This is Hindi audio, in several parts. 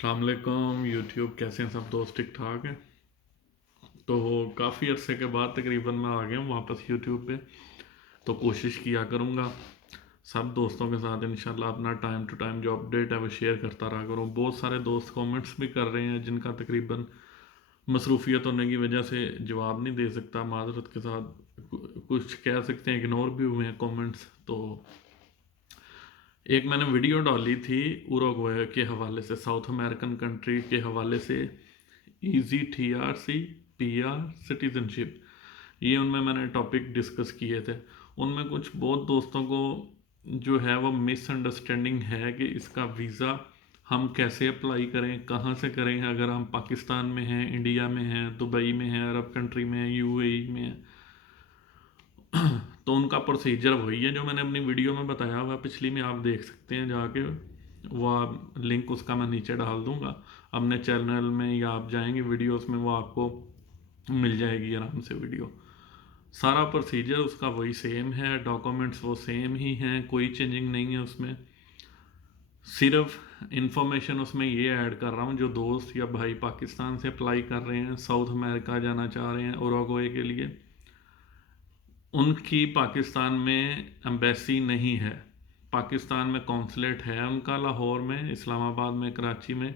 अस्सलामुअलैकुम यूट्यूब, कैसे हैं सब दोस्त? ठीक ठाक हैं। तो काफ़ी अरसे के बाद तकरीबन मैं आ गया हूँ वापस यूट्यूब पे। तो कोशिश किया करूँगा सब दोस्तों के साथ इंशाल्लाह अपना टाइम टू टाइम जो अपडेट है वो शेयर करता रहा करूँ। बहुत सारे दोस्त कमेंट्स भी कर रहे हैं जिनका तकरीबन मसरूफियत होने की वजह से जवाब नहीं दे सकता, माजरत के साथ। कुछ कह सकते हैं इग्नोर भी हुए हैं कमेंट्स। तो एक मैंने वीडियो डाली थी उरुग्वे के हवाले से, साउथ अमेरिकन कंट्री के हवाले से, इजी T R C P R citizenship. ये उनमें मैंने टॉपिक डिस्कस किए थे। उनमें कुछ बहुत दोस्तों को जो है वो मिसअंडरस्टैंडिंग है कि इसका वीज़ा हम कैसे अप्लाई करें, कहाँ से करें। अगर हम पाकिस्तान में हैं, इंडिया में हैं, दुबई में हैं, अरब कंट्री में हैं, यूएई में हैं, तो उनका प्रोसीजर वही है जो मैंने अपनी वीडियो में बताया हुआ पिछली में। आप देख सकते हैं जाके, वो आप लिंक उसका मैं नीचे डाल दूंगा अपने चैनल में, या आप जाएंगे वीडियोस में वो आपको मिल जाएगी आराम से वीडियो। सारा प्रोसीजर उसका वही सेम है, डॉक्यूमेंट्स वो सेम ही हैं, कोई चेंजिंग नहीं है उसमें। सिर्फ इंफॉर्मेशन उसमें ये ऐड कर रहा हूँ, जो दोस्त या भाई पाकिस्तान से अप्लाई कर रहे हैं, साउथ अमेरिका जाना चाह रहे हैं उरुग्वे के लिए, उनकी पाकिस्तान में एम्बेसी नहीं है। पाकिस्तान में कौंसलेट है उनका, लाहौर में, इस्लामाबाद में, कराची में,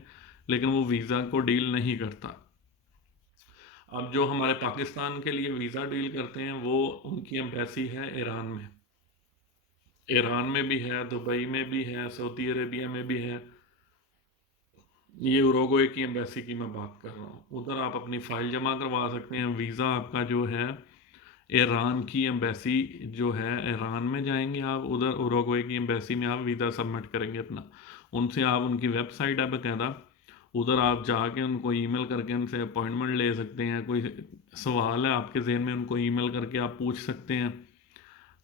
लेकिन वो वीज़ा को डील नहीं करता। अब जो हमारे पाकिस्तान के लिए वीज़ा डील करते हैं वो उनकी एम्बेसी है ईरान में। ईरान में भी है, दुबई में भी है, सऊदी अरेबिया में भी है। ये उरुग्वे की एम्बेसी की मैं बात कर रहा हूँ। उधर आप अपनी फ़ाइल जमा करवा सकते हैं। वीज़ा आपका जो है ईरान की एम्बेसी जो है, ईरान में जाएंगे आप, उधर उरुग्वे की एम्बेसी में आप वीज़ा सबमिट करेंगे अपना। उनसे आप, उनकी वेबसाइट है बाकायदा, उधर आप जाके उनको ईमेल करके उनसे अपॉइंटमेंट ले सकते हैं। कोई सवाल है आपके जहन में, उनको ईमेल करके आप पूछ सकते हैं।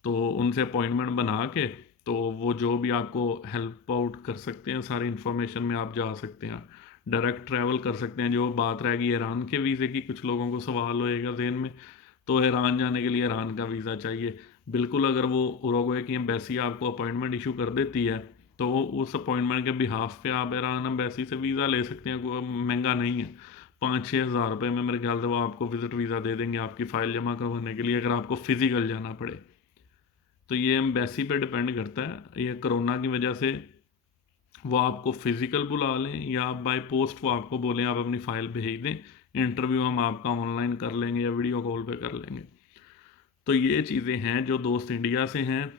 तो उनसे अपॉइंटमेंट बना के, तो वो जो भी आपको हेल्प आउट कर सकते हैं, सारी इन्फॉर्मेशन में आप जा सकते हैं, डायरेक्ट ट्रैवल कर सकते हैं। जो बात रहेगी ईरान के वीज़े की, कुछ लोगों को सवाल होएगा जहन में, तो ईरान जाने के लिए ईरान का वीज़ा चाहिए। बिल्कुल, अगर वो उरुग्वे की एम्बेसी आपको अपॉइंटमेंट इशू कर देती है तो उस अपॉइंटमेंट के बिहाफ पे आप ईरान एम्बेसी से वीज़ा ले सकते हैं। कोई महंगा नहीं है, 5-6 हज़ार रुपये में मेरे ख्याल से वो आपको विज़िट वीज़ा दे देंगे आपकी फ़ाइल जमा करवाने के लिए, अगर आपको फ़िज़िकल जाना पड़े। तो ये एम्बेसी पे डिपेंड करता है। ये कोरोना की वजह से वो आपको फिजिकल बुला लें या आप बाय पोस्ट वो आपको बोलें आप अपनी फ़ाइल भेज दें, इंटरव्यू हम आपका ऑनलाइन कर लेंगे या वीडियो कॉल पे कर लेंगे। तो ये चीज़ें हैं। जो दोस्त इंडिया से हैं,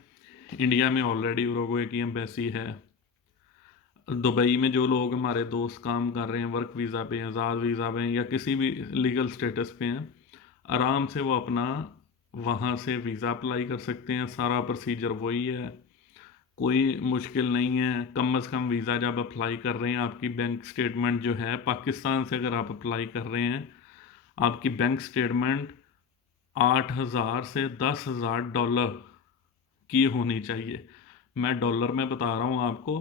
इंडिया में ऑलरेडी उरुग्वे की एम्बेसी है। दुबई में जो लोग हमारे दोस्त काम कर रहे हैं वर्क वीज़ा पे, आज़ाद वीज़ा पे, या किसी भी लीगल स्टेटस पे हैं, आराम से वो अपना वहाँ से वीज़ा अप्लाई कर सकते हैं। सारा प्रोसीजर वही है, कोई मुश्किल नहीं है। कम अज़ कम वीज़ा जब अप्लाई कर रहे हैं, आपकी बैंक स्टेटमेंट जो है, पाकिस्तान से अगर आप अप्लाई कर रहे हैं, आपकी बैंक स्टेटमेंट 8,000 से 10,000 डॉलर की होनी चाहिए। मैं डॉलर में बता रहा हूँ आपको,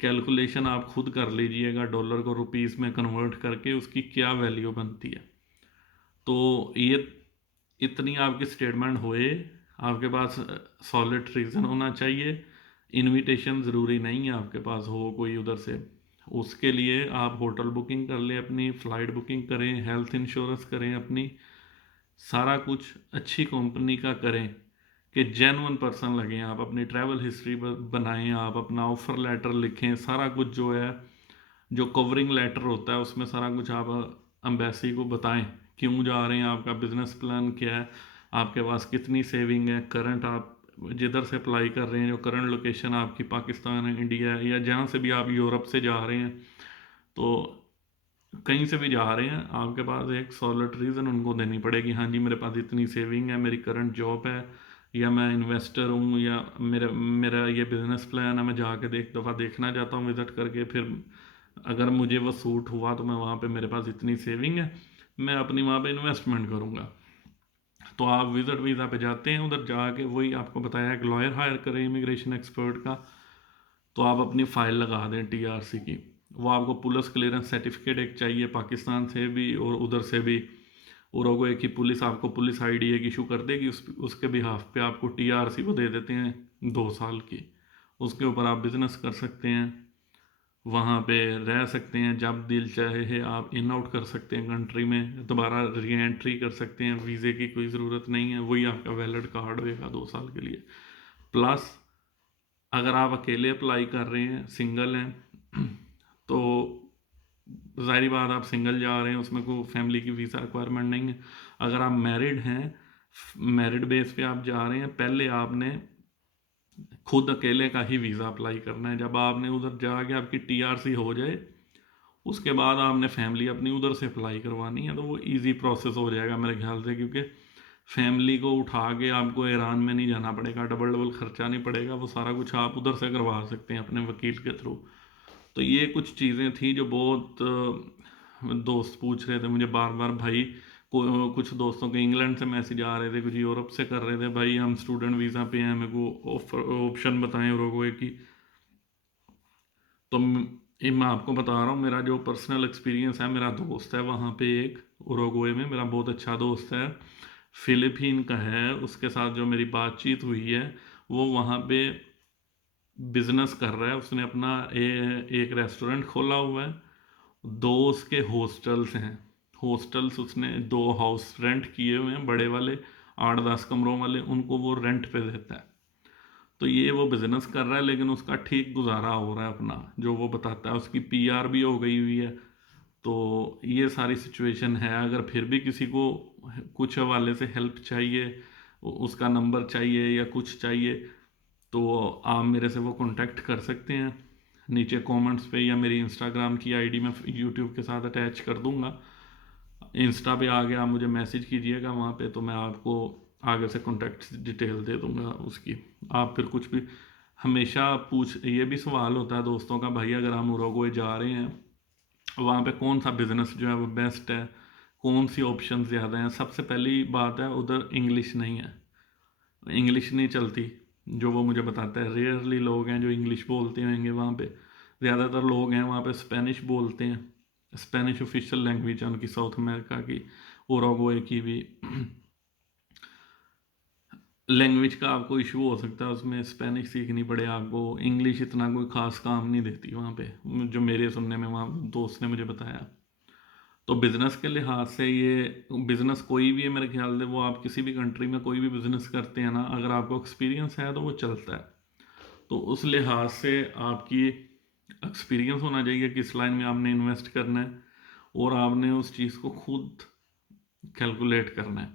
कैलकुलेशन आप खुद कर लीजिएगा, डॉलर को रुपीस में कन्वर्ट करके उसकी क्या वैल्यू बनती है। तो ये इतनी आपकी स्टेटमेंट होए, आपके पास सॉलिड रीज़न होना चाहिए। इनविटेशन ज़रूरी नहीं है आपके पास हो कोई उधर से। उसके लिए आप होटल बुकिंग कर लें, अपनी फ़्लाइट बुकिंग करें, हेल्थ इंश्योरेंस करें अपनी, सारा कुछ अच्छी कंपनी का करें कि जेन्युइन पर्सन लगें आप। अपनी ट्रैवल हिस्ट्री बनाएं, आप अपना ऑफ़र लेटर लिखें, सारा कुछ जो है, जो कवरिंग लेटर होता है उसमें सारा कुछ आप एम्बेसी को बताएं, क्यों जा रहे हैं, आपका बिजनेस प्लान क्या है, आपके पास कितनी सेविंग है, करंट आप जिधर से अप्लाई कर रहे हैं, जो करंट लोकेशन आपकी पाकिस्तान है, इंडिया है, या जहाँ से भी आप यूरोप से जा रहे हैं, तो कहीं से भी जा रहे हैं, आपके पास एक सॉलिड रीज़न उनको देनी पड़ेगी। हाँ जी, मेरे पास इतनी सेविंग है, मेरी करंट जॉब है, या मैं इन्वेस्टर हूँ, या मेरा मेरा ये बिज़नेस प्लान है, मैं जाके एक दफ़ा देखना चाहता हूँ विज़िट करके, फिर अगर मुझे वो सूट हुआ तो मैं वहाँ पे, मेरे पास इतनी सेविंग है, मैं अपनी वहाँ पे इन्वेस्टमेंट करूँगा। तो आप विज़िट वीज़ा पे जाते हैं, उधर जाके वही आपको बताया, एक लॉयर हायर करें इमिग्रेशन एक्सपर्ट का। तो आप अपनी फ़ाइल लगा दें टीआरसी की। वो आपको पुलिस क्लियरेंस सर्टिफिकेट एक चाहिए, पाकिस्तान से भी और उधर से भी। उरुग्वे की पुलिस आपको पुलिस आईडी एक इशू कर देगी, उसके बिहाफ पे आपको टीआरसी वो दे देते हैं 2 साल की। उसके ऊपर आप बिज़नेस कर सकते हैं। वहाँ पे रह सकते हैं, जब दिल चाहे आप इन आउट कर सकते हैं कंट्री में, दोबारा री एंट्री कर सकते हैं, वीज़े की कोई ज़रूरत नहीं है, वही आपका वैलिड कार्ड होएगा 2 साल के लिए। प्लस अगर आप अकेले अप्लाई कर रहे हैं, सिंगल हैं तो ज़ाहिर बात आप सिंगल जा रहे हैं, उसमें कोई फैमिली की वीज़ा रिक्वायरमेंट नहीं है। अगर आप मैरिड हैं, मेरिट बेस पे आप जा रहे हैं, पहले आपने खुद अकेले का ही वीज़ा अप्लाई करना है। जब आपने उधर जाके आपकी टीआरसी हो जाए, उसके बाद आपने फैमिली अपनी उधर से अप्लाई करवानी है, तो वो इजी प्रोसेस हो जाएगा मेरे ख्याल से, क्योंकि फैमिली को उठा के आपको ईरान में नहीं जाना पड़ेगा, डबल डबल खर्चा नहीं पड़ेगा, वो सारा कुछ आप उधर से करवा सकते हैं अपने वकील के थ्रू। तो ये कुछ चीज़ें थी जो बहुत दोस्त पूछ रहे थे मुझे बार बार, भाई कुछ दोस्तों के इंग्लैंड से मैसेज आ रहे थे, कुछ यूरोप से कर रहे थे, भाई हम स्टूडेंट वीज़ा पे हैं, मेरे को ऑप्शन बताएं उरुग्वे की। तो ये मैं आपको बता रहा हूँ, मेरा जो पर्सनल एक्सपीरियंस है, मेरा दोस्त है वहाँ पे एक उरुग्वे में, मेरा बहुत अच्छा दोस्त है, फिलिपीन का है, उसके साथ जो मेरी बातचीत हुई है, वो वहाँ पे बिजनेस कर रहा है, उसने अपना एक रेस्टोरेंट खोला हुआ है, 2 उसके हॉस्टल्स हैं, हॉस्टल्स उसने 2 हाउस रेंट किए हुए हैं बड़े वाले, 8-10 कमरों वाले, उनको वो रेंट पे देता है। तो ये वो बिजनेस कर रहा है, लेकिन उसका ठीक गुजारा हो रहा है अपना, जो वो बताता है, उसकी पीआर भी हो गई हुई है। तो ये सारी सिचुएशन है। अगर फिर भी किसी को कुछ हवाले से हेल्प चाहिए, उसका नंबर चाहिए या कुछ चाहिए, तो आप मेरे से वो कांटेक्ट कर सकते हैं नीचे कमेंट्स पे, या मेरी इंस्टाग्राम की आईडी मैं यूट्यूब के साथ अटैच कर दूंगा। इंस्टा पे आगे आप मुझे मैसेज कीजिएगा वहाँ पे, तो मैं आपको आगे से कॉन्टैक्ट डिटेल दे दूँगा उसकी। आप फिर कुछ भी हमेशा ये भी सवाल होता है दोस्तों का, भाई अगर हम उरुग्वे जा रहे हैं, वहाँ पे कौन सा बिज़नेस जो है वो बेस्ट है, कौन सी ऑप्शन ज़्यादा हैं। सबसे पहली बात है, उधर इंग्लिश नहीं है, इंग्लिश नहीं चलती, जो वो मुझे बताता है। रेयरली लोग हैं जो इंग्लिश बोलते होंगे वहाँ पे, ज़्यादातर लोग हैं वहाँ पे स्पेनिश बोलते हैं, स्पेनिश ऑफिशियल लैंग्वेज है उनकी, साउथ अमेरिका की, उरुग्वे की भी। लैंग्वेज का आपको इशू हो सकता है, उसमें स्पेनिश सीखनी पड़े आपको, इंग्लिश इतना कोई ख़ास काम नहीं देती वहाँ पे, जो मेरे सुनने में वहाँ दोस्त ने मुझे बताया। तो बिज़नेस के लिहाज से ये बिज़नेस कोई भी है मेरे ख्याल से, वो आप किसी भी कंट्री में कोई भी बिज़नेस करते हैं ना, अगर आपको एक्सपीरियंस है तो वो चलता है। तो उस लिहाज से आपकी एक्सपीरियंस होना चाहिए किस लाइन में आपने इन्वेस्ट करना है, और आपने उस चीज़ को खुद कैलकुलेट करना है,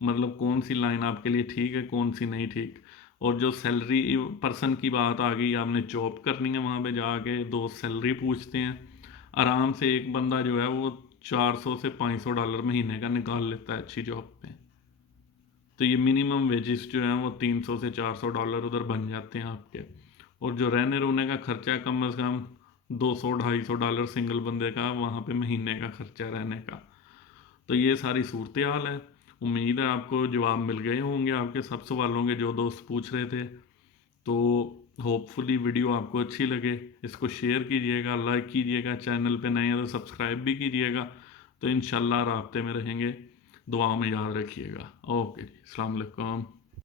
मतलब कौन सी लाइन आपके लिए ठीक है, कौन सी नहीं ठीक। और जो सैलरी पर्सन की बात आ गई, आपने जॉब करनी है, वहाँ पे जाके दोस्त सैलरी पूछते हैं, आराम से एक बंदा जो है वो $400 से $500 महीने का निकाल लेता है अच्छी जॉब पे। तो ये मिनिमम वेजेस जो हैं वो $300 से $400 उधर बन जाते हैं आपके। और जो रहने रोने का खर्चा है, कम से कम $200-250 सिंगल बंदे का वहाँ पे महीने का खर्चा रहने का। तो ये सारी सूरत हाल है। उम्मीद है आपको जवाब मिल गए होंगे आपके सब सवालों के, जो दोस्त पूछ रहे थे। तो होपफुली वीडियो आपको अच्छी लगे, इसको शेयर कीजिएगा, लाइक कीजिएगा, चैनल पे नए हैं तो सब्सक्राइब भी कीजिएगा। तो इंशाल्लाह राब्ते में रहेंगे, दुआओं में याद रखिएगा। ओके जी, अस्सलाम वालेकुम।